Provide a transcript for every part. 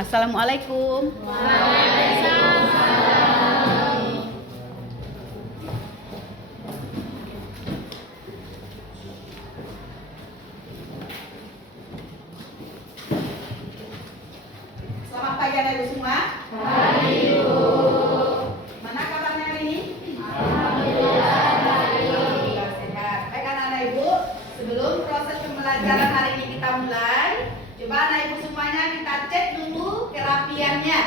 Assalamualaikum. Selamat pagi anak ibu semua. Pagi, Bu. Mana kabarnya hari ini? Alhamdulillah baik. Sehat. Baik anak-anak ibu, sebelum proses pembelajaran hari ini kita mulai, coba anak ibu semuanya kita cek dulu kerapiannya.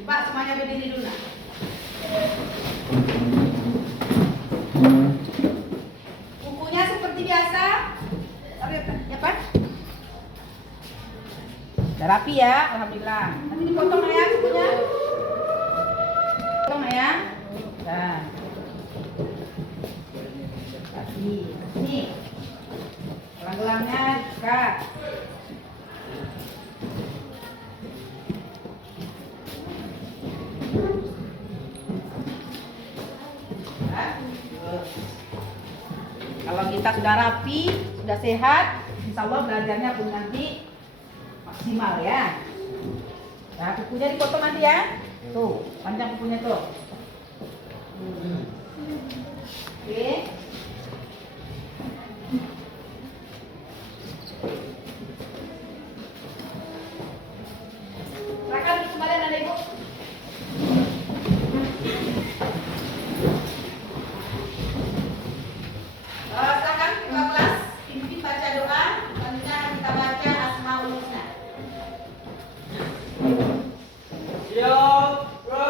Coba semuanya berdiri dulu. Nah. Bukunya seperti biasa. Ya Pak? Udah rapi ya, alhamdulillah. Nanti dipotong ya bukunya. Potong ya. Nah. Rapi. Ini. Gelang-gelangnya diikat. Kalau kita sudah rapi, sudah sehat, insya Allah belajarnya pun nanti maksimal ya. Nah, bukunya dipotong nanti ya. Tuh, panjang bukunya tuh. Oke. Silakan kembali anak ibu. Silakan kita kelas, pimpin baca doa, selanjutnya kita baca Asmaul Husna. Siap, Bro.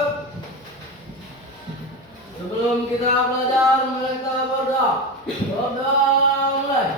Sebelum kita belajar, kita berdoa. Berdoa mulai.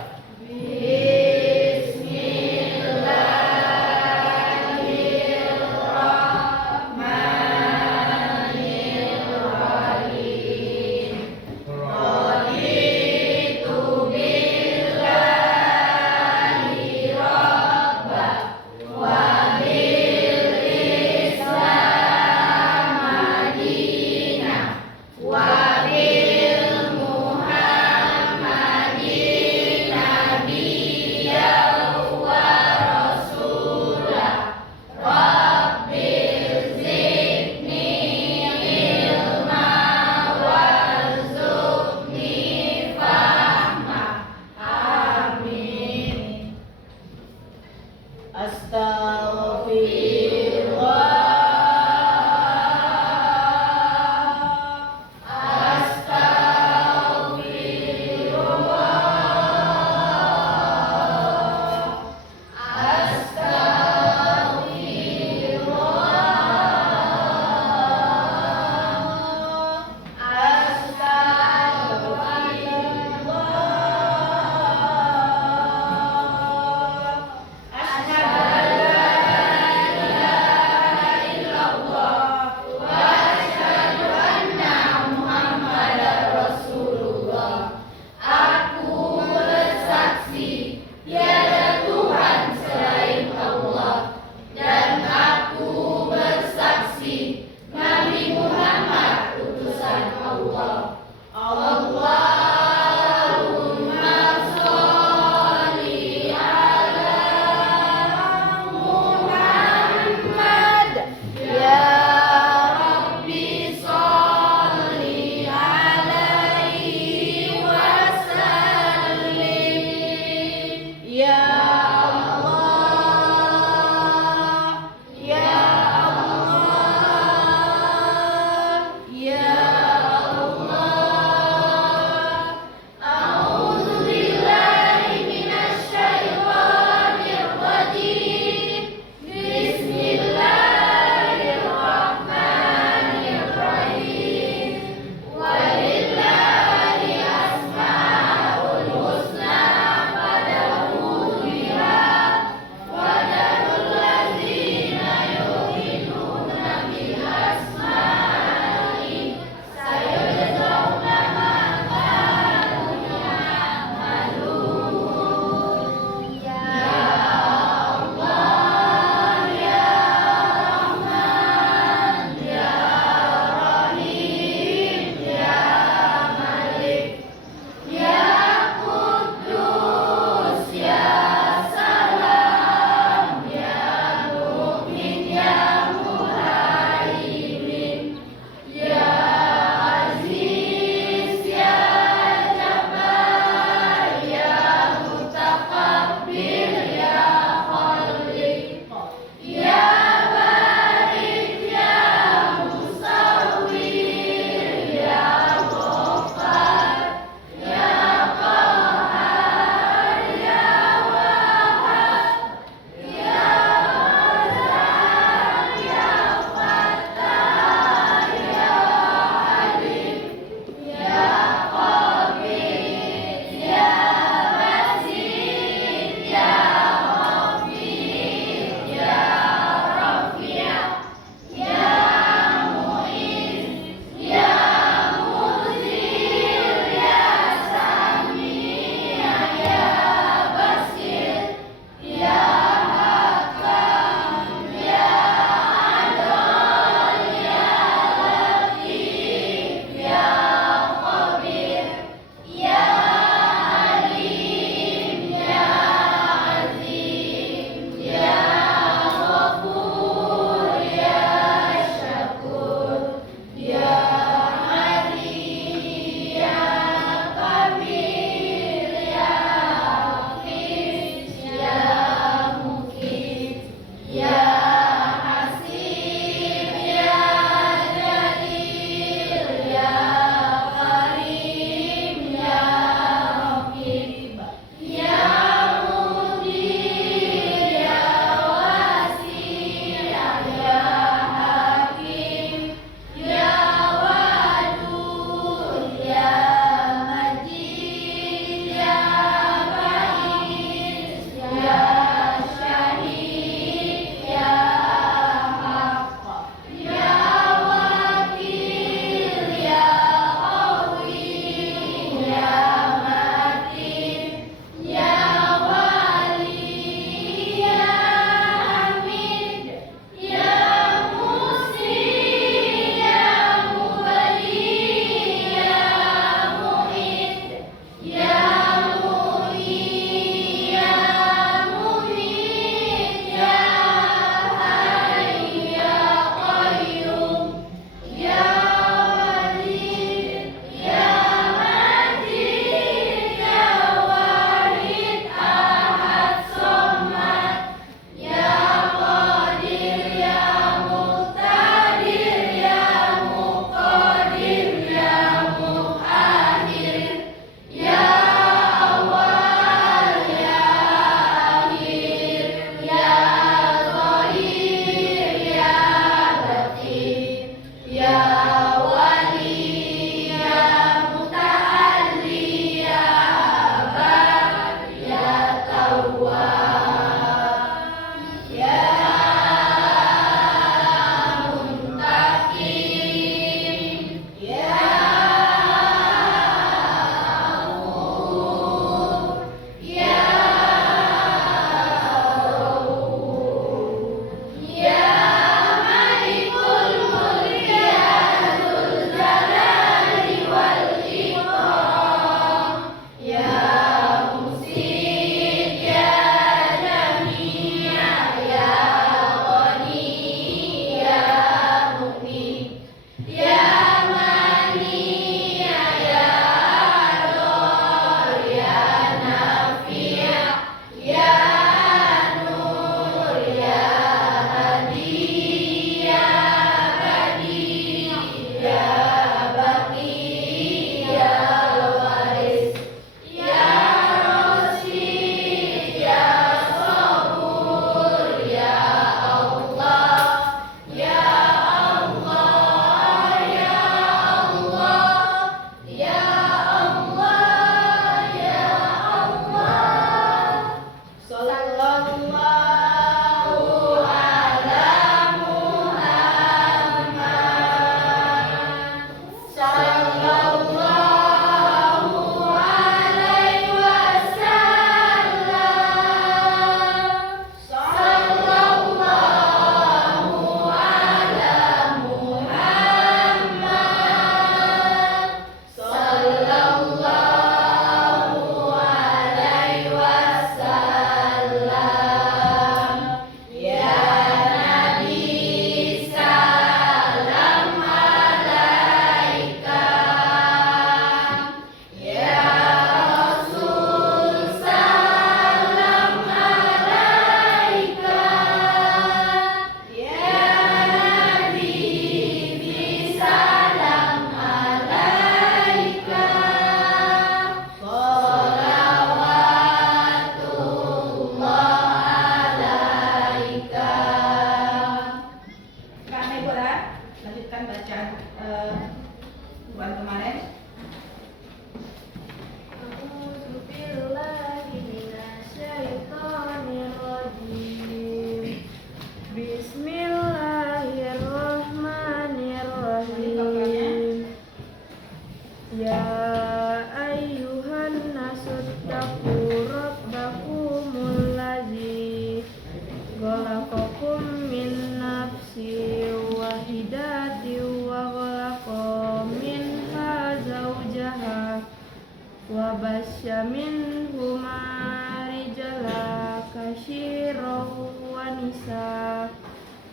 nisa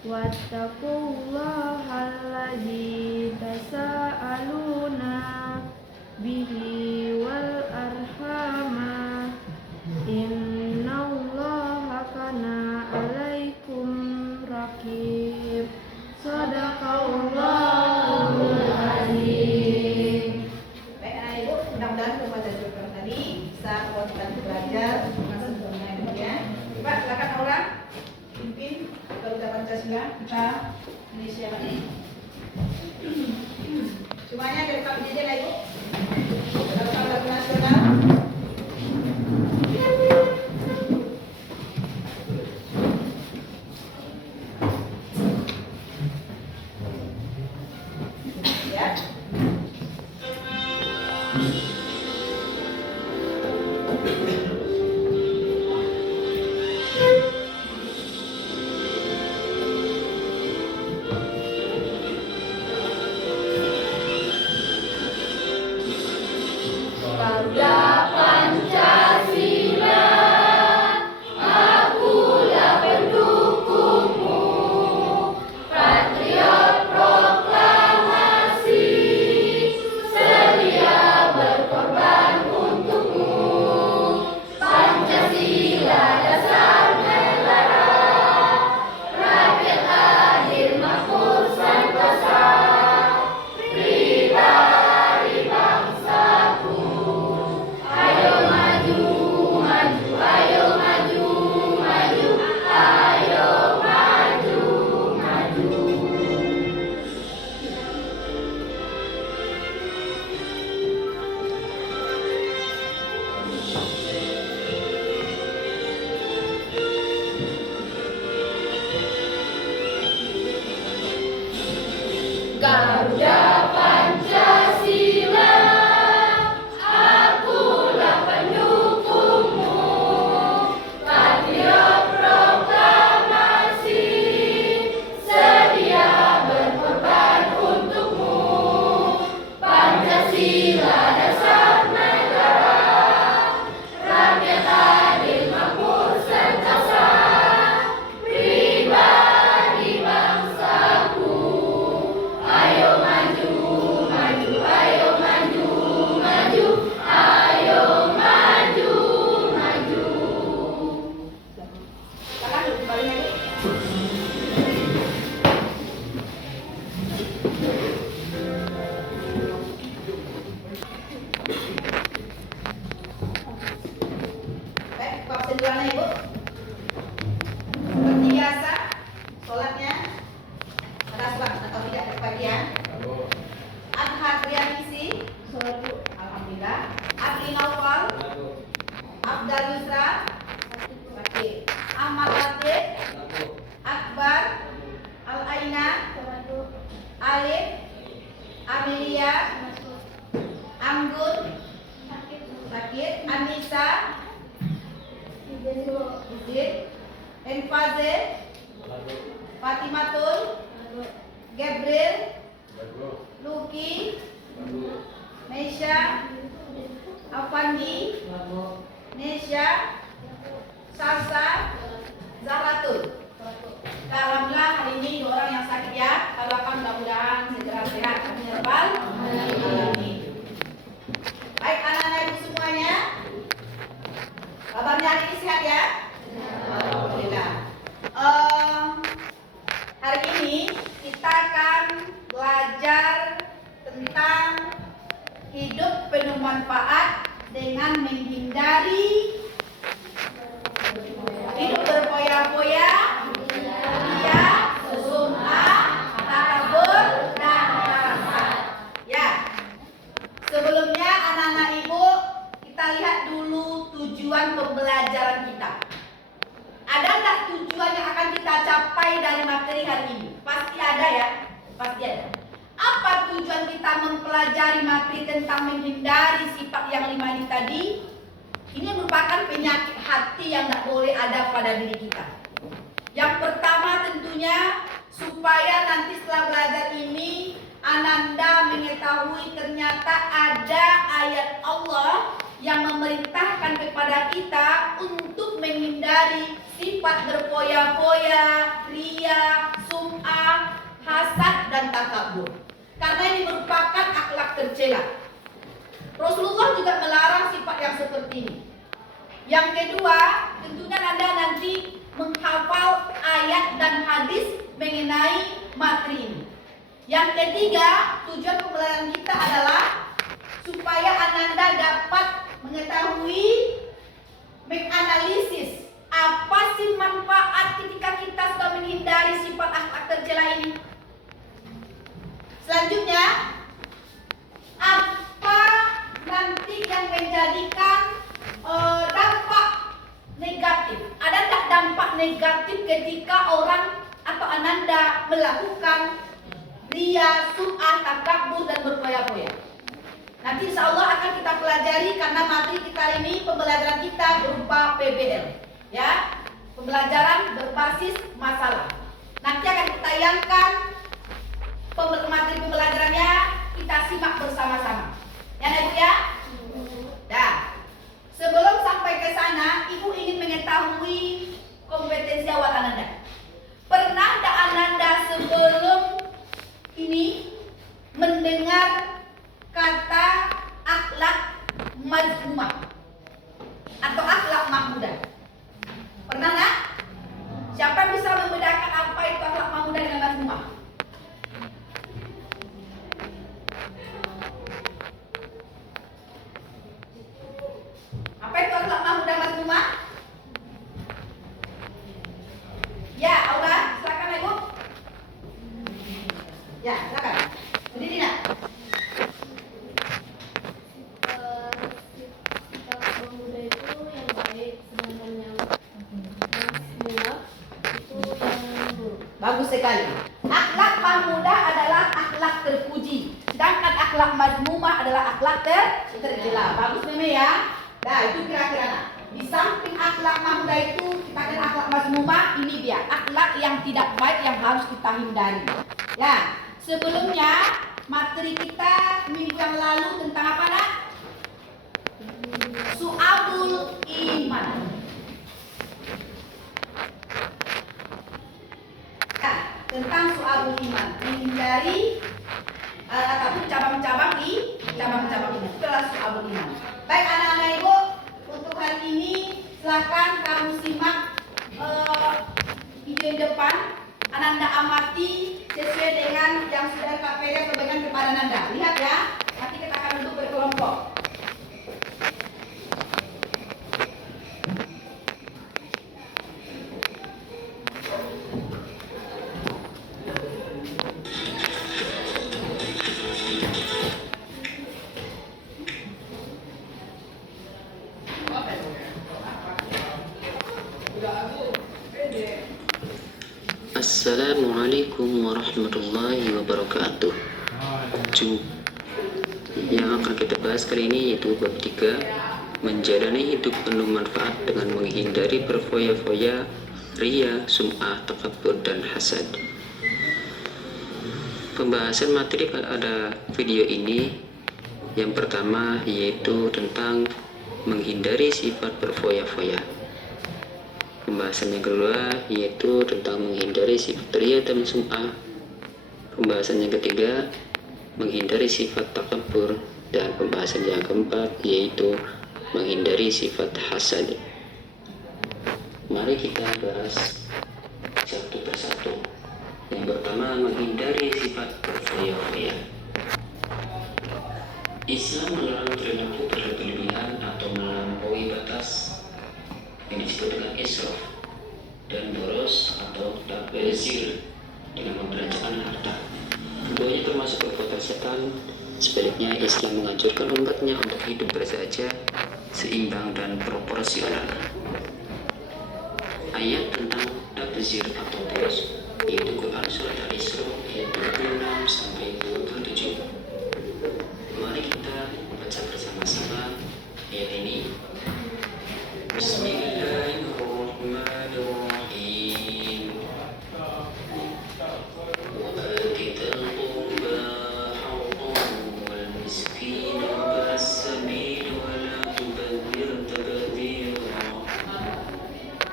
wattaqullahal tasaaluna bihi wal arhama innallaha kana alaikum raqib. Shadaqallahul azim. Baik anak ibu, mudah-mudahan pembelajaran program tadi bisa membantu belajar dengan sempurna ya. Coba silakan orang pimpin Garuda Pancasila kita Indonesia ini. Semuanya dari Pak Presiden ya ibu. Garuda Lagu Nasional. Ya. Garuda Pancasila, akulah pendukungmu, patriot proklamasi, sedia berkorban untukmu. Pancasila dasar negara, rakyat adil makmur sentosa, pribadi bangsaku. Ayo maju, maju, ayo maju, maju, ayo maju, maju. Garuda Pancasila, akulah pendukungmu, patriot proklamasi, sedia berkorban untukmu. Pancasila dasar negara, rakyat adil makmur sentosa, pribadi bangsaku. Ayo maju, maju, ayo maju, maju, ayo maju, maju. Silakan duduk kembali ya ibu. Baik, buka absen ibu. Seperti biasa, sholatnya ada sholat atau tidak ada kebagian. Adha Trianisi, alhamdulillah. Abdi Naufal, Abdal Yusra, sakit. Ahmad Latif, Akbar, Al Aina, Alif, Amelia, Anggun, sakit. Anissa, Izid, Enfaze, Fatimatul, Gabriel, Luki, Mesya, Afandi, Nesya, Sasa, Zahratul. Alhamdulillah hari ini 2 orang yang sakit ya. Harapan mudah-mudahan segera sehat. Amin ya rabbal alamin. Baik anak-anak ibu semuanya. Kabarnya hari ini sehat ya? Alhamdulillah. Hari ini kita akan belajar tentang hidup penuh manfaat dengan menghindari hidup berfoya-foya, ria, sum'ah, takabur, dan hasad. Ya. Sebelumnya anak-anak ibu, kita lihat dulu tujuan pembelajaran kita. Ada nggak tujuan yang akan kita capai dari materi hari ini? Pasti ada ya, pasti ada. Apa tujuan kita mempelajari materi tentang menghindari sifat yang 5 ini tadi? Ini merupakan penyakit hati yang tidak boleh ada pada diri kita. Yang pertama tentunya supaya nanti setelah belajar ini Ananda mengetahui ternyata ada ayat Allah yang memerintahkan kepada kita untuk menghindari sifat berfoya-foya, ria, sum'ah, hasad, dan takabur. Karena ini merupakan akhlak tercela. Rasulullah juga melarang sifat yang seperti ini. Yang kedua, tentunya Anda nanti menghafal ayat dan hadis mengenai materi ini. Yang ketiga, tujuan pembelajaran kita adalah supaya Ananda dapat mengetahui, menganalisis apa sih manfaat ketika kita sudah menghindari sifat akhlak tercela ini. Selanjutnya, apa nanti yang menjadikan dampak negatif? Ada tidak dampak negatif ketika orang atau Ananda melakukan ria, sum'ah, takabur, dan berfoya-foya? Nanti insya Allah akan kita pelajari karena materi kita ini pembelajaran kita berupa PBL, ya, pembelajaran berbasis masalah. Nanti akan kita tayangkan materi pembelajarannya, kita simak bersama-sama. Ya, Ibu ya. Nah, sebelum sampai ke sana, Ibu ingin mengetahui kompetensi awal Ananda. Pernah tak Ananda sebelum ini mendengar kata akhlak mazmumah atau akhlak mahmudah? Pernah nggak? Siapa bisa membedakan apa itu akhlak mahmudah dengan mazmumah? Apa itu akhlak mahmudah mazmumah? Ya, Aura, silakan Ibu. Ya, silakan. Berdiri nak. Sikap pemuda itu yang baik, sedangkan yang mazmumah itu yang buruk. Bagus sekali. Akhlak mahmudah adalah akhlak terpuji, sedangkan akhlak mazmumah adalah akhlak tercela. Bagus Meme ya. Nah, itu kira-kira nak. Di samping akhlak mahmudah itu kita kenal akhlak mazmumah, ini dia akhlak yang tidak baik yang harus kita hindari. Ya, sebelumnya materi kita minggu yang lalu tentang apa nak? Su'abul iman. Ya, tentang su'abul iman, menghindari ataupun cabang-cabang ini. Itu adalah su'abul iman. Baik anak-anak Ibu, untuk hari ini silakan kamu simak video di depan. Ananda amati sesuai dengan yang sudah KPR sebagian kepada Ananda. Lihat ya, nanti kita akan duduk berkelompok. Assalamualaikum warahmatullahi wabarakatuh. Yang akan kita bahas kali ini yaitu bab 3, menjalani hidup penuh manfaat dengan menghindari berfoya-foya, ria, sum'ah, takabur, dan hasad. Pembahasan materi pada video ini yang pertama yaitu tentang menghindari sifat berfoya-foya. Pembahasan yang kedua yaitu tentang menghindari sifat ria dan sum'ah. Pembahasan yang ketiga menghindari sifat takabur, dan pembahasan yang keempat yaitu menghindari sifat hasad. Mari kita bahas satu persatu. Yang pertama, menghindari sifat berfoya-foya. Islam melarang perilaku berlebihan atau melampaui batas yang disebut dengan israf dan boros atau tabazir dengan membelanjakan harta. Keduanya termasuk perbuatan setan. Sebaliknya, Islam menganjurkan umatnya untuk hidup bersahaja, seimbang dan proporsional. Ayat tentang tabazir atau boros yaitu Quran surat Al-Isra ayat 26 sampai 27. Mari kita baca bersama-sama ayat ini. Bismillahirrahmanirrahim. Wa atital qurba haqqahu wal miskina was sabil wa la tubadzir tabdzira.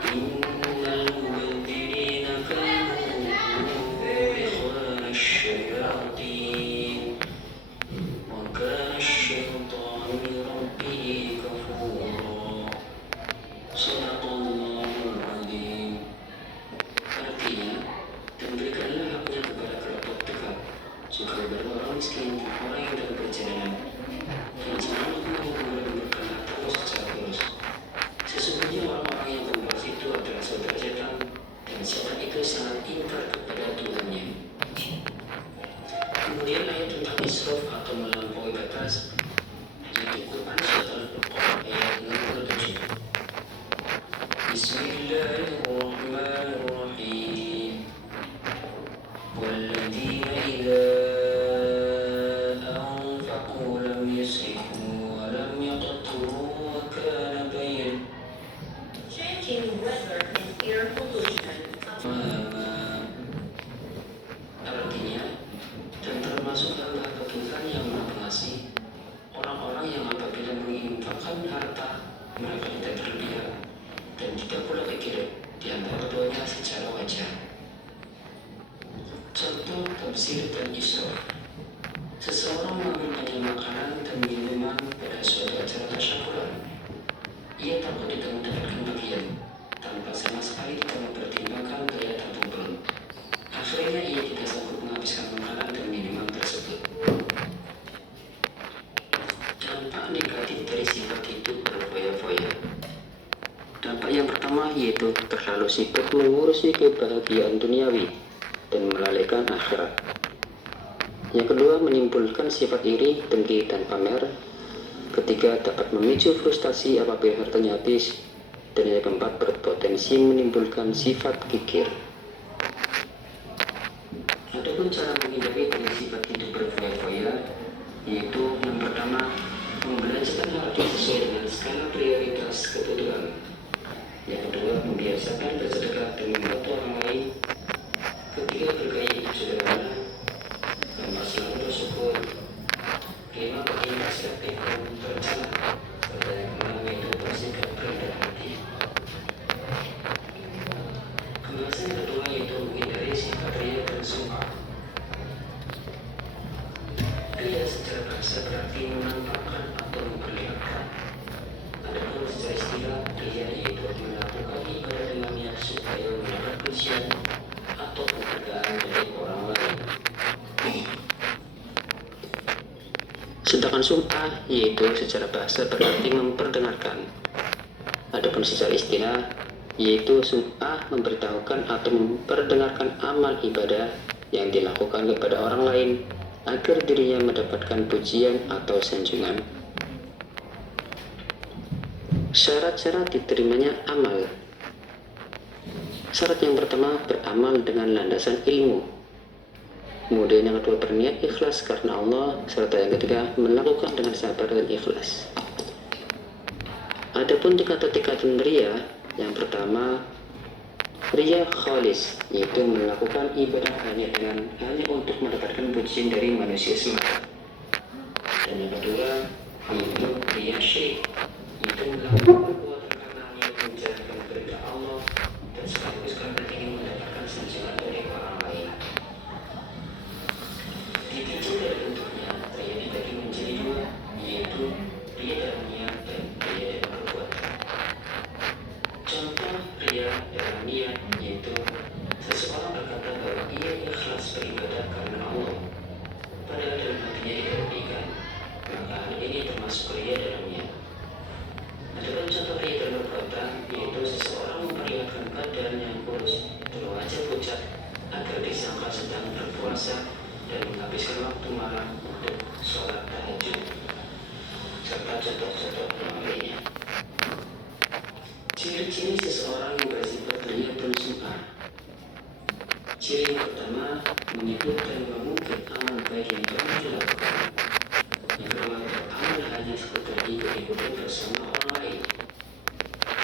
Inna Artinya, dan termasuk hal-hal Tuhan yang Maha Pengasih, orang-orang yang apabila menginfakkan harta mereka tidak berlebihan dan tidak pula kekira di antara keduanya secara wajar. Contoh tafsir dan israf. Seseorang mengambil banyak makanan dan minuman pada suatu acara tasyakuran. Ia takut tidak mendapatkan bagian, tanpa sama sekali tidak mempertimbangkan daya tampung perut. Akhirnya ia tidak sanggup menghabiskan makanan dan minuman tersebut. Dampak negatif dari sifat itu berfoya-foya. Dampak yang pertama yaitu terlalu sibuk mengurusi kebahagiaan duniawi dan melalaikan akhirat. Yang kedua, menimbulkan sifat iri, dengki, dan pamer. Ketiga, dapat memicu frustasi apabila hartanya habis. Dan yang keempat, berpotensi menimbulkan sifat kikir. Adapun cara menghindari dari sifat hidup berfoya-foya, yaitu yang pertama, membelanjakan harta sesuai dengan skala prioritas kebutuhan. Yang kedua, membiasakan bersedekah dan membantu orang lain. Ketiga, bergaya hidup sederhana. Keempat, selalu bersyukur. Kelima, berinvestasi dan berencana. Dan yang keenam, yaitu bersikap rendah hati. Kemasan kedua yaitu menghindari sifat ria dan sum'ah. Ria secara bahasa berarti menampakkan atau memperlihatkan. Adapun secara istilah, ria yaitu melakukan ibadah dengan niat supaya mendapat pujian atau penghargaan dari orang lain. Sedangkan sum'ah yaitu secara bahasa berarti memperdengarkan. Adapun secara istilah yaitu sum'ah memberitahukan atau memperdengarkan amal ibadah yang dilakukan kepada orang lain agar dirinya mendapatkan pujian atau sanjungan. Syarat-syarat diterimanya amal. Syarat yang pertama, beramal dengan landasan ilmu. Kemudian yang kedua, berniat ikhlas karena Allah. Serta yang ketiga, melakukan dengan sabar dan ikhlas. Adapun tingkatan-tingkatan ria, yang pertama, ria khalis, yaitu melakukan ibadah hanya untuk mendapatkan pujian dari manusia semata. Dan yang kedua, yaitu ria syirik, yaitu melakukan perbuatan karena niat menjalankan perintah Allah dan sekaligus karena ingin mendapatkan sanjungan dari orang lain. Ditinjau dari bentuknya, ria dibagi menjadi dua, yaitu ria dalam niat dan ria dalam perbuatan. Contoh ria dalam niat yaitu seseorang berkata bahwa ia ikhlas beribadah karena Allah, padahal dalam hatinya tidak demikian, maka hal ini termasuk ria dalam niat. Adapun contoh ria dalam perbuatan yaitu seseorang memperlihatkan badan yang kurus dan wajah pucat agar disangka sedang berpuasa dan menghabiskan waktu malam untuk sholat tahajud, serta contoh-contoh yang lainnya. Ciri-ciri seseorang yang bersifat ria dan sum'ah. Ciri yang pertama, menyebut dan mengungkit amal baik yang telah dilakukan. Yang kedua, beramal hanya sekedar ikut-ikutan bersama orang lain.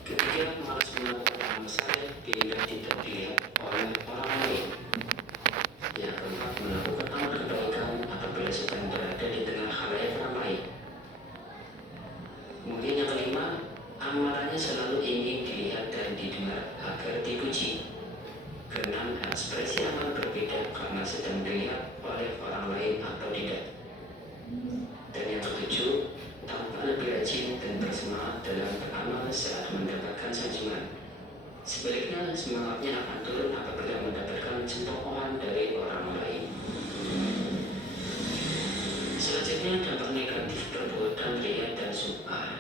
Ketiga, malas melakukan amal saleh bila tidak dilihat oleh orang lain. Yang keempat, melakukan amal kebaikan apabila sedang berada di tengah khalayak ramai. Kemudian yang kelima, amalannya selalu ingin dilihat dan didengar agar dipuji. Keenam, ekspresi amal berbeda karena sedang dilihat oleh orang lain atau tidak. Dan yang ketujuh, tampak lebih rajin dan bersemangat dalam beramal saat mendapatkan sanjungan. Sebaliknya, semangatnya akan turun apabila mendapatkan cemoohan dari orang lain. Selanjutnya, dampak negatif perbuatan ria dan sum'ah.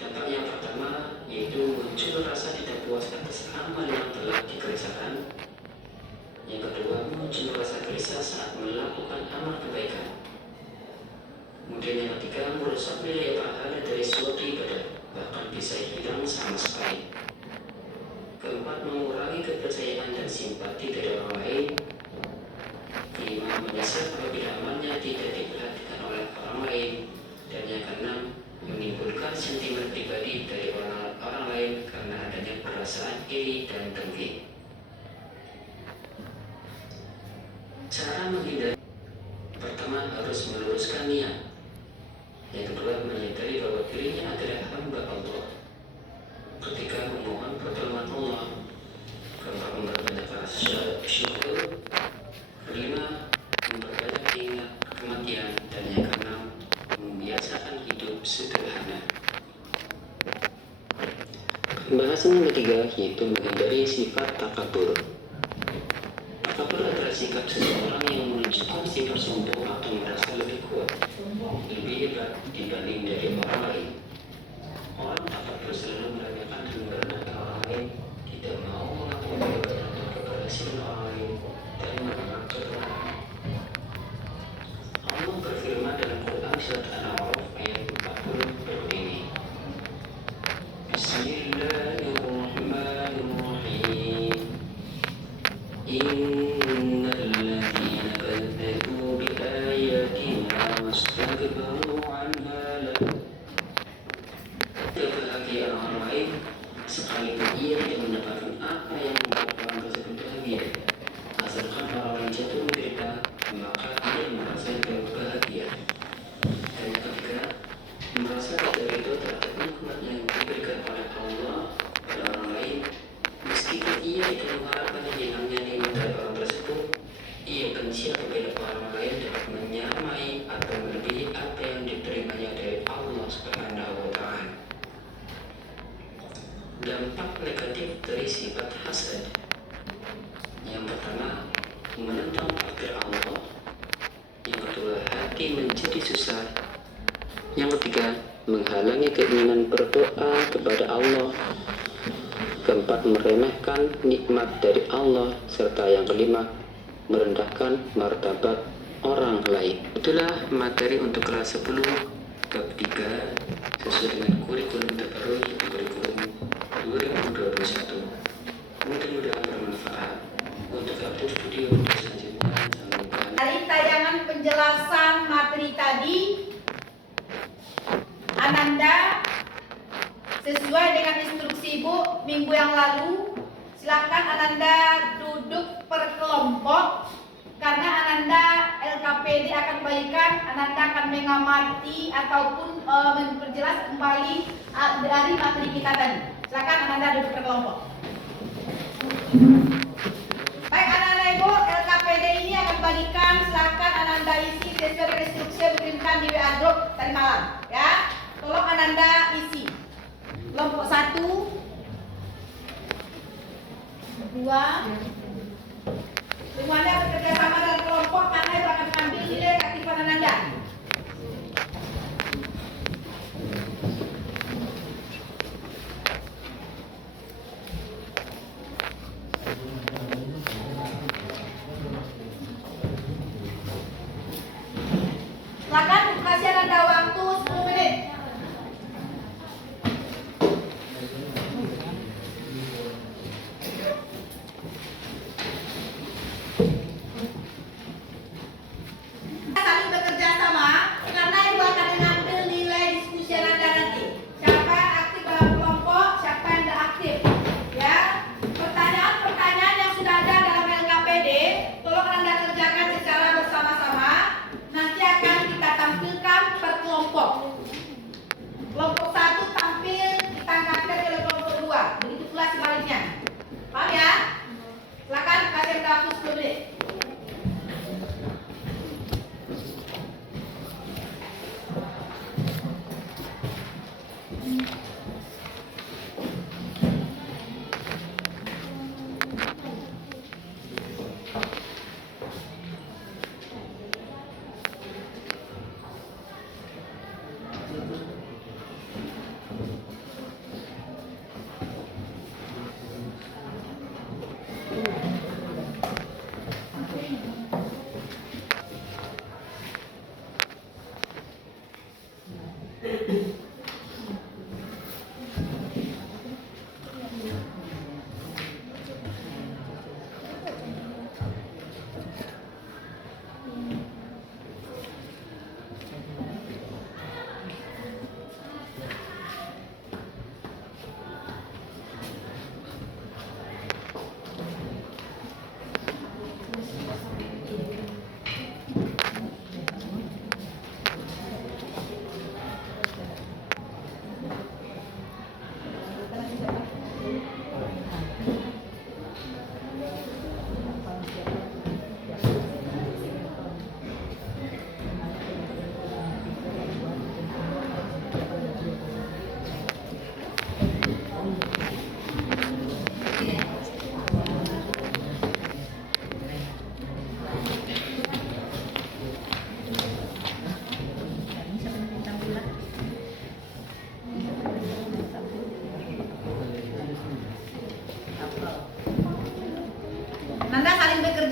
Dampak yang pertama yaitu muncul rasa tidak puas atas amal yang telah dikerjakan. Yang kedua, muncul rasa gelisah saat melakukan amal kebaikan. Kemudian yang ketiga, merusak nilai pahala dari suatu ibadah, bahkan bisa hilang sama sekali. Keempat, mengurangi kepercayaan dan simpati dari orang lain. Kelima, menyesal apabila amalnya tidak diperhatikan oleh orang lain. Dan yang keenam, menimbulkan sentimen pribadi dari orang lain karena adanya perasaan iri dan dengki. Cara menghindari: pertama, harus meluruskan niat. Yang kedua, menyadari bahwa dirinya adalah hamba Allah ketika memohon pertolongan Allah. Keempat, memperbanyak rasa syukur. Kelima, memperbanyak ingat kematian. Dan yang keenam, membiasakan hidup sederhana. Pembahasan yang ketiga yaitu menghindari sifat takabur. Takabur adalah sikap seseorang yang menunjukkan sifat sombong atau merasa lebih kuat, lebih hebat dibanding dari orang lain. Orang takabur selalu meremehkan dan merendahkan orang lain, tidak mau mengakui keberhasilan orang lain, dan menolak kebenaran. Allah berfirman dalam Quran surat An-A'raf ayat 40 berbunyi, Bismillahirrahmanirrahim. Innal ladzina kadzdzabu bi ayatina wastakbaru 'anha kebahagiaan orang lain, sekalipun ia tidak mendapatkan apa yang membuat orang tersebut bahagia. Asalkan orang lain jatuh menderita, maka ia merasakan kebahagiaan. Dan yang ketiga, merasa tidak ridho terhadap nikmat yang diberikan oleh Allah pada orang lain, meskipun ia tidak mengharapkan hilangnya nikmat dari orang tersebut. Ia benci apabila orang lain dapat menyamai atau melebihi apa yang diterimanya dari Allah Subhanahu wa Ta'ala. Dampak negatif dari sifat hasad: yang pertama, menentang takdir Allah. Yang kedua, hati menjadi susah. Yang ketiga, menghalangi keinginan berdoa kepada Allah. Keempat, meremehkan nikmat dari Allah. Serta yang kelima, merendahkan martabat orang lain. Itulah materi untuk kelas 10 bab 3 sesuai dengan kurikulum terbaru yaitu kurikulum 2021. Mudah-mudahan bermanfaat. Untuk update video selanjutnya, jangan lupa. Dari tayangan penjelasan materi tadi, Ananda sesuai dengan instruksi Ibu minggu yang lalu, silakan Ananda duduk per kelompok karena Ananda LKPD akan bagikan, Ananda akan mengamati ataupun memperjelas kembali dari materi kita tadi. Silakan Ananda duduk per kelompok. Baik anak-anak Ibu, LKPD ini akan bagikan, silakan Ananda isi sesuai dengan instruksi yang dikirimkan di WA group tadi malam, ya. Tolong Ananda isi. Kelompok 1, 2, semuanya bekerja sama dalam kelompok karena itu akan mengambil nilai keaktifan Ananda. Silakan kasih Ananda waktu 10 menit.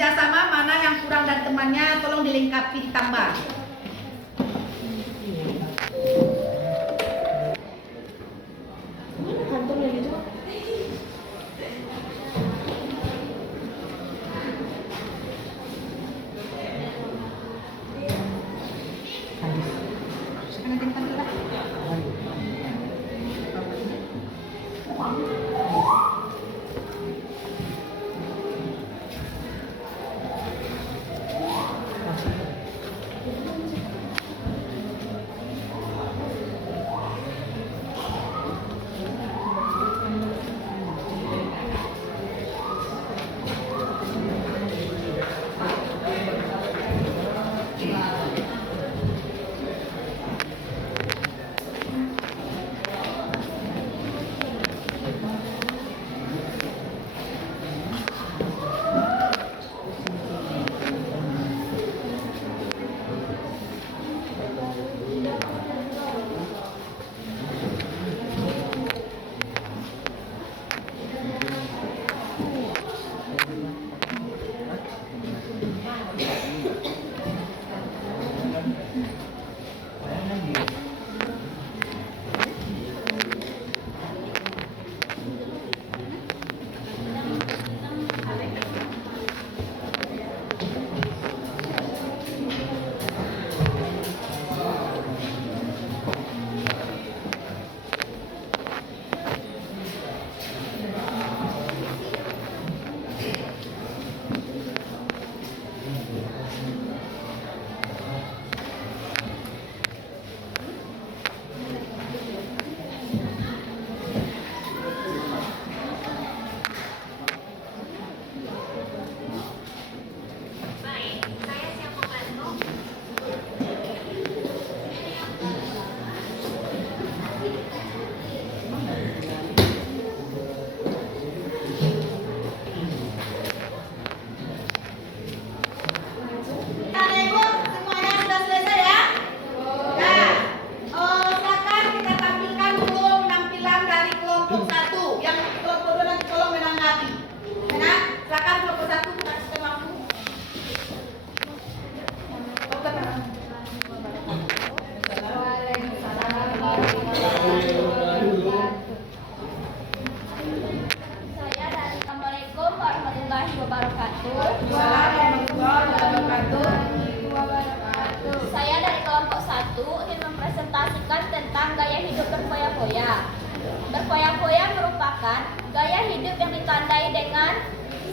kerjasama, mana yang kurang dan temannya tolong dilengkapi ditambah. Kantongnya gitu. Sekarang nanti kita dulu. Saya dari kelompok 1 ingin mempresentasikan tentang gaya hidup berfoya-foya. Berfoya-foya merupakan gaya hidup yang ditandai dengan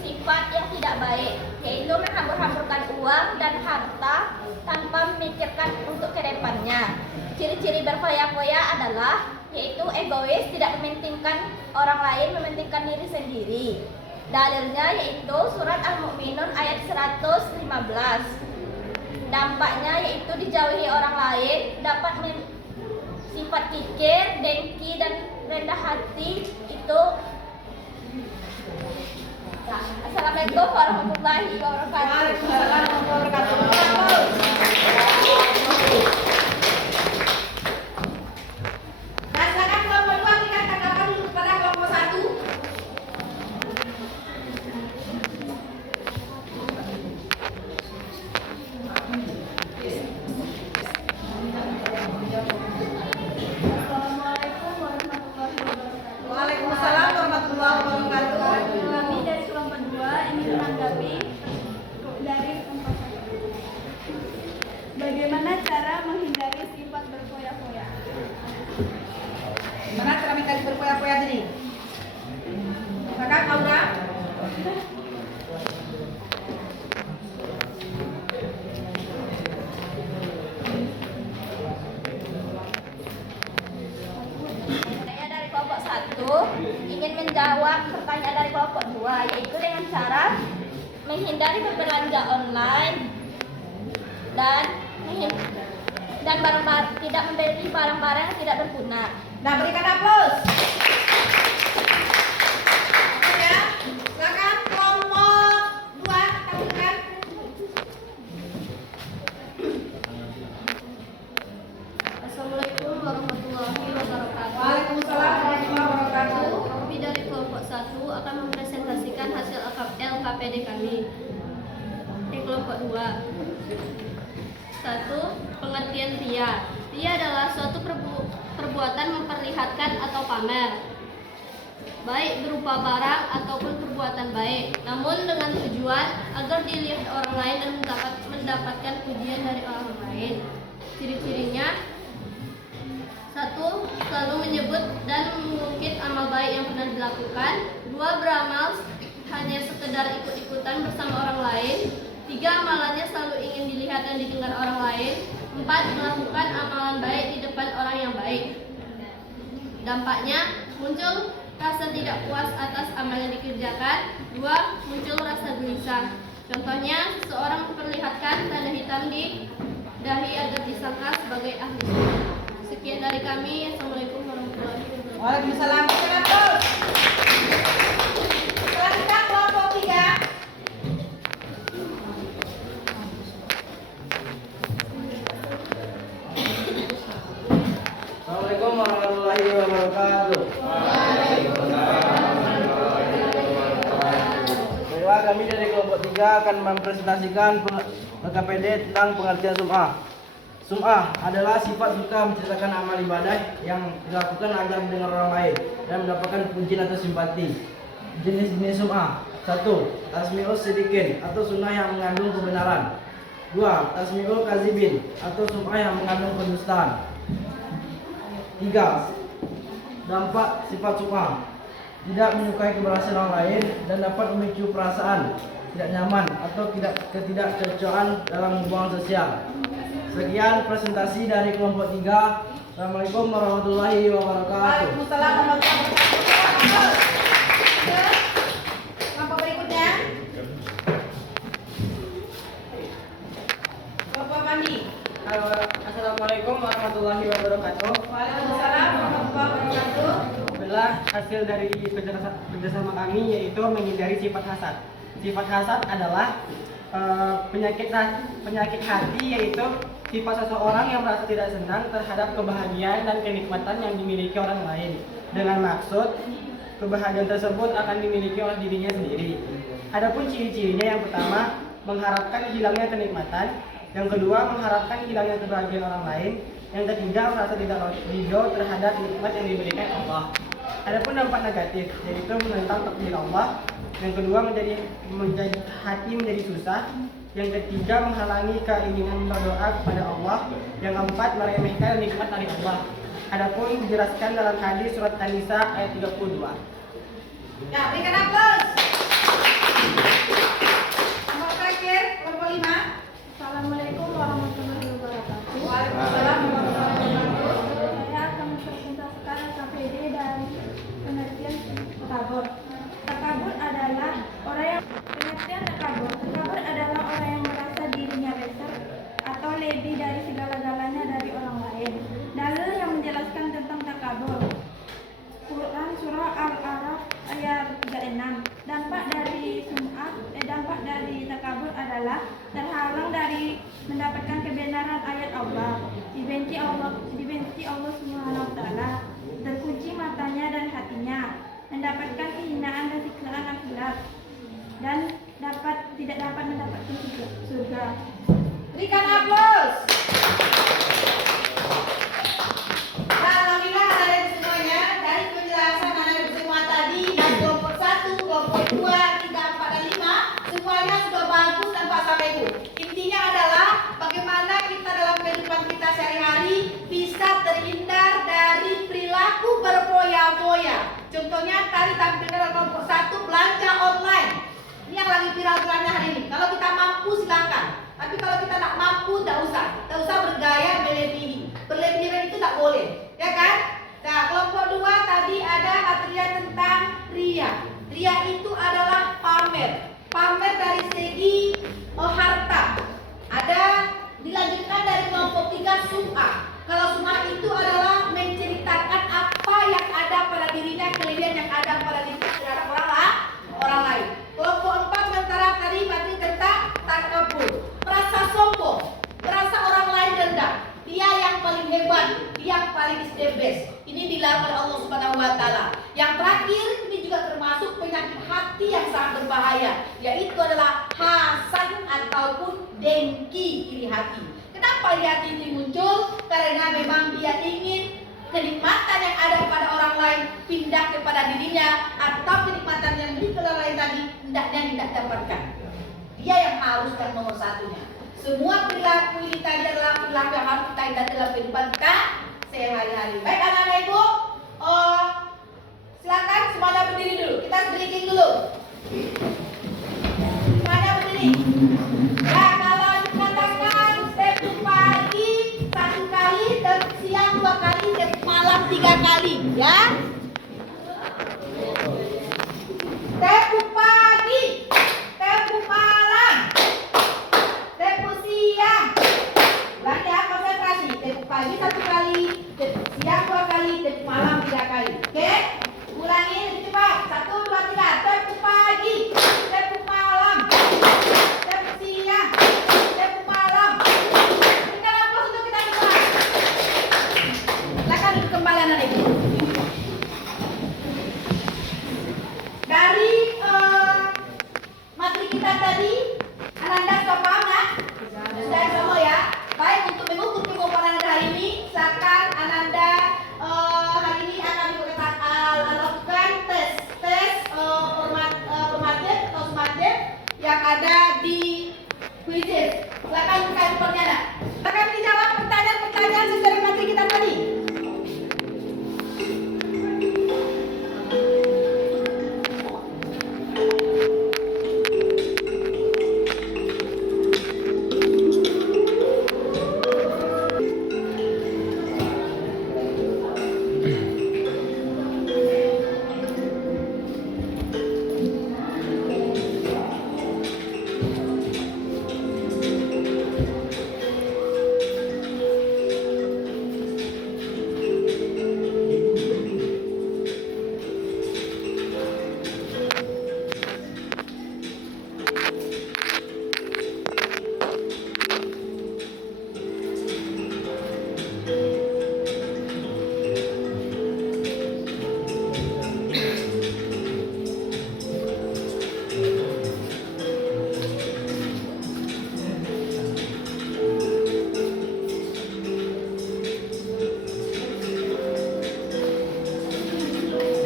sifat yang tidak baik, yaitu menghambur-hamburkan uang dan harta tanpa memikirkan untuk kedepannya. Ciri-ciri berfoya-foya adalah yaitu egois, tidak mementingkan orang lain, mementingkan diri sendiri. Dalilnya yaitu surat Al-Mu'minun ayat 115. Dampaknya yaitu dijauhi orang lain, dapat sifat kikir, dengki, dan rendah hati itu. Assalamualaikum warahmatullahi wabarakatuh. Waalaikumsalam warahmatullahi wabarakatuh. Nah, silakan kelompok 2 kita tanggapan dulu kepada kelompok 1. Assalamualaikum warahmatullahi wabarakatuh. Waalaikumsalam warahmatullahi wabarakatuh. Kami dari kelompok 2 ingin menanggapi dari kelompok 1. Bagaimana cara menghindari sifat berfoya-foya? Gimana cara menghindari berfoya-foya tadi? Kakak Aura? Saya dari kelompok 1 ingin menjawab pertanyaan dari kelompok 2, yaitu dengan cara menghindari berbelanja online dan tidak membeli barang-barang yang tidak berguna. Nah, berikan aplaus. Ya, silakan kelompok 2 tampilkan. Assalamualaikum warahmatullahi wabarakatuh. Waalaikumsalam warahmatullahi wabarakatuh. Kami dari kelompok 1 akan mempresentasikan hasil LKPD kami. kelompok 2. 1. Pengertian ria. Ria adalah suatu perbuatan memperlihatkan atau pamer, baik berupa barang ataupun perbuatan baik, namun dengan tujuan agar dilihat orang lain dan mendapatkan pujian dari orang lain. Ciri-cirinya: 1. Selalu menyebut dan mengungkit amal baik yang pernah dilakukan. 2. Beramal hanya sekedar ikut-ikutan bersama orang lain. 3. Amalannya selalu ingin dilihat dan didengar orang lain. 4. Melakukan amalan baik di depan orang yang baik. Dampaknya: muncul rasa tidak puas atas amal yang dikerjakan. 2. Muncul rasa gelisah. Contohnya, seseorang memperlihatkan tanda hitam di dahi agar disangka sebagai ahli sunnah. Sekian dari kami. Assalamualaikum warahmatullahi wabarakatuh. Waalaikumsalam. Kenapa? Selanjutnya kelompok 3. Assalamualaikum warahmatullahi wabarakatuh. Baiklah, kami dari kelompok 3 akan mempresentasikan PKPD tentang pengertian sum'ah. Sum'ah adalah sifat suka menceritakan amal ibadah yang dilakukan agar mendengar orang lain dan mendapatkan pujian atau simpati. Jenis-jenis sum'ah: 1. Tasmi'us sidikin atau sunnah yang mengandung kebenaran. 2. Tasmi'ul kazibin atau sum'ah yang mengandung pendustaan. 3. Dampak sifat sum'ah: tidak menyukai keberhasilan orang lain dan dapat memicu perasaan tidak nyaman atau ketidakcocokan dalam hubungan sosial. Sekian presentasi dari kelompok 3. Assalamualaikum warahmatullahi wabarakatuh. Waalaikumsalam warahmatullahi wabarakatuh. Kelompok berikutnya. Kelompok mandi. Assalamualaikum warahmatullahi wabarakatuh. Waalaikumsalam warahmatullahi wabarakatuh. Adalah hasil dari kerjasama kami, yaitu menghindari sifat hasad. Sifat hasad adalah penyakit hati, yaitu sifat seseorang yang merasa tidak senang terhadap kebahagiaan dan kenikmatan yang dimiliki orang lain, dengan maksud kebahagiaan tersebut akan dimiliki oleh dirinya sendiri. Adapun ciri-cirinya: yang pertama, mengharapkan hilangnya kenikmatan. Yang kedua, mengharapkan hilangnya kebahagiaan orang lain. Yang ketiga, merasa tidak ridho terhadap nikmat yang diberikan Allah. Adapun dampak negatif, yaitu menentang takdir Allah. Yang kedua, menjadi hati menjadi susah. Yang ketiga, menghalangi keinginan berdoa kepada Allah. Yang keempat, meremehkan nikmat dari Allah. Adapun dijelaskan dalam hadis surat An-Nisa ayat 32. Ya, berikan aplaus. Kelompok terakhir, kelompok 5. Assalamualaikum warahmatullahi wabarakatuh. Waalaikumsalam warahmatullahi wabarakatuh. Saya akan mempresentasikan KPD dan pengertian takabur. Takabur adalah orang yang pengertian takabur. Takabur adalah orang yang merasa dirinya besar atau lebih dari segala-galanya dari orang lain. Dalil yang menjelaskan tentang takabur: Quran surah Al-A'raf ayat 36. Dampak dari takabur adalah terhalang dari mendapatkan kebenaran ayat Allah, dibenci Allah Subhanahu wa taala, terkunci matanya dan hatinya, mendapatkan kehinaan dan siksaan akhirat, dan tidak dapat mendapatkan surga. Berikan aplaus. Alhamdulillah ada semuanya. Dari penjelasan ada semua tadi, dan kelompok 1, kelompok 2, 3, 4, dan 5 semuanya sudah bagus dan Pak Bapak Ibu. Intinya adalah bagaimana kita dalam kehidupan kita sehari-hari bisa terhindar dari perilaku berfoya-foya. Contohnya tadi tampilkan dalam kelompok 1, belanja online. Ini yang lagi viral-viralnya hari ini. Kalau kita mampu silakan. Tapi kalau kita tak mampu, tak usah bergaya berlebihan. Berlebihan itu tak boleh, ya kan? Nah, kelompok 2 tadi ada materi tentang ria. Ria itu adalah pamer dari segi harta. Ada dilanjutkan dari kelompok 3 sum'ah. Kalau sum'ah itu adalah menceritakan apa yang ada pada dirinya, kelebihan yang ada pada dirinya terhadap orang lain. Kelompok 4 sementara tadi materi tentang takabur. Merasa sombong, merasa orang lain rendah. Dia yang paling hebat, dia yang paling is the best. Ini dilarang oleh Allah Subhanahu wa taala. Yang terakhir ini juga termasuk penyakit hati yang sangat berbahaya, yaitu adalah hasad ataupun dengki iri hati. Kenapa iri hati ini muncul? Karena memang dia ingin kenikmatan yang ada pada orang lain pindah kepada dirinya, atau kenikmatan yang dimiliki oleh orang lain tadi hendaknya tidak dapatkan. Dia yang harus dan nomor satunya. Semua perilaku ini tadi adalah perilaku yang harus kita hindari dalam kehidupan kita sehari-hari. Baik anak-anak ibu, silakan semuanya berdiri dulu. Kita breaking dulu. Semuanya berdiri. Ya, kalau dikatakan step pagi 1 kali, step siang 2 kali, step malam 3 kali, ya. Step pagi, step malam, step siang. Ulangi ya, konsentrasi. Step pagi 1 kali, step siang 2 kali, step malam 3 kali. Oke? Ulangi lebih cepat. 1, 2, 3. Step pagi, step malam, step siang, step malam. Berikan nafas untuk kita semua. Silakan duduk kembali anak ibu. Dari materi kita tadi, Ananda sudah paham ya? Sudah semua ya? Baik, untuk mengukur pengumpulan Ananda hari ini, silakan Ananda hari ini akan lakukan tes pemateri atau semateri yang ada di quizzes. Silakan buka handphonenya Anda. Silakan dijawab pertanyaan-pertanyaan sesuai dengan materi kita tadi.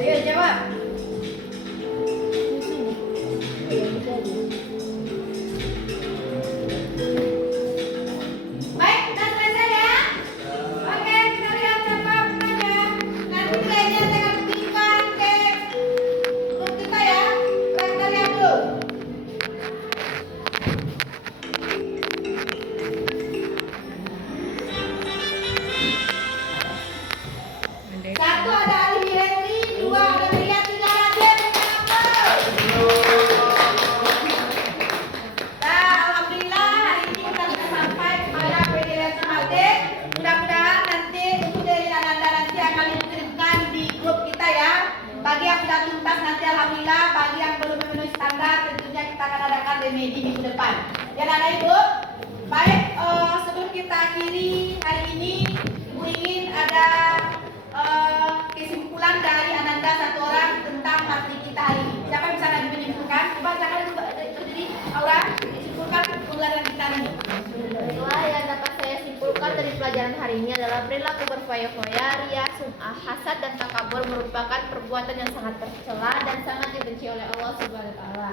Ayo jawab. Baik, kita selesai ya. Oke, kita lihat siapa penanya. Nanti nilainya saya akan berikan ke grup kita ya. Kita lihat dulu. Satu ada Ali Henry, 2 ada Melia, 3 Raden. Nah, alhamdulillah hari ini kita sudah sampai pada penilaian semateri. Mudah-mudahan nanti untuk dari Ananda nanti akan dikirimkan di grup kita ya. Bagi yang sudah tuntas nanti alhamdulillah, bagi yang belum memenuhi standar tentunya kita akan adakan remedi minggu depan. Ya anak ibu. Baik, sebelum kita akhiri hari ini, ibu ingin ada kesimpulan dari Ananda satu orang tentang materi kita hari ini. Siapa yang bisa lagi menyimpulkan? Coba silakan berdiri, Aura, disimpulkan pembelajaran kita hari ini. Baiklah, yang dapat saya simpulkan dari pelajaran hari ini adalah perilaku berfoya-foya, riya, sum'ah, hasad, dan takabur merupakan perbuatan yang sangat tercela dan sangat dibenci oleh Allah Subhanahu wa taala.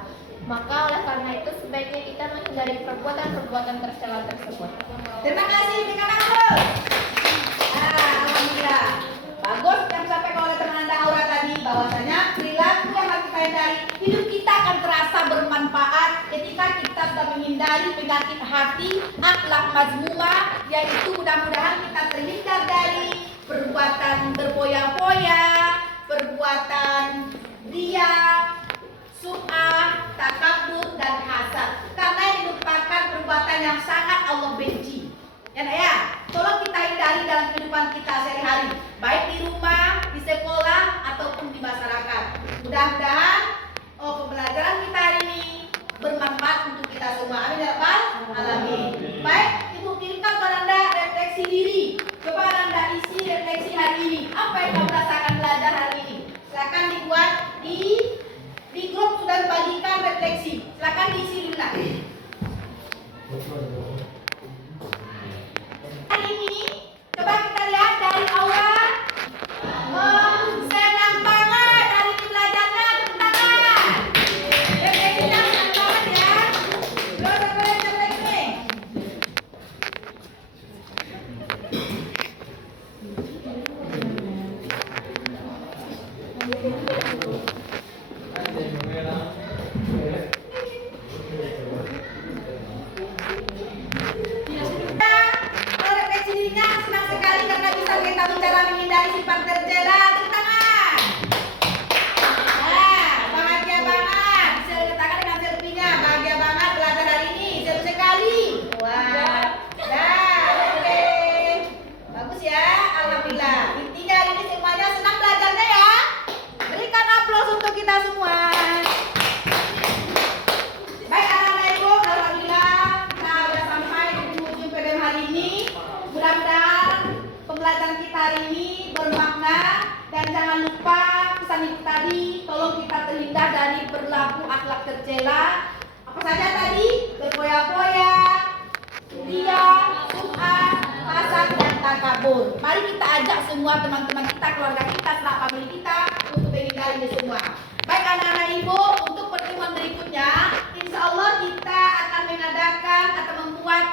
Maka oleh karena itu sebaiknya kita menghindari perbuatan-perbuatan tercela tersebut. Terima kasih, berikan aplaus. Alhamdulillah. Bagus yang disampaikan oleh teman Anda Aura tadi, bahwasanya perilaku yang harus kita hindari, hidup kita akan terasa bermanfaat ketika kita sudah menghindari penyakit hati, akhlak mazmumah, yaitu mudah-mudahan kita terhindar dari perbuatan berfoya-foya, perbuatan riya, sum'ah, takabur, dan hasad. Karena ini merupakan perbuatan yang sangat Allah benci. Ya, tolong kita hindari dalam kehidupan kita sehari-hari, baik di rumah, di sekolah, ataupun di masyarakat. Mudah-mudahan pembelajaran kita hari ini bermanfaat untuk kita semua. Amin ya rabbal alamin. Baik, ibu kirimkan kepada Anda refleksi diri. Coba Anda isi refleksi hari ini. Apa yang kamu rasakan belajar hari ini? Silakan dibuat di grup sudah dibagi akhlak tercela. Apa saja tadi? Berfoya-foya, ria, sum'ah, hasad, dan takabur. Mari kita ajak semua teman-teman kita, keluarga kita, sanak famili kita untuk menghindari ini semua. Baik anak-anak ibu, untuk pertemuan berikutnya, insya Allah kita akan mengadakan atau membuat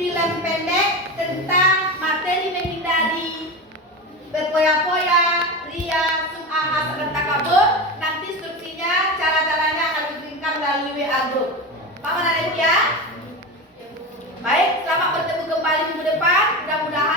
film pendek tentang materi menghindari berfoya-foya, ria, sum'ah, hasad, dan takabur. Nanti instruksinya, cara-caranya akan dikirimkan melalui WA group. Paham anak ibu ya? Baik, selamat bertemu kembali minggu depan. Mudah-mudahan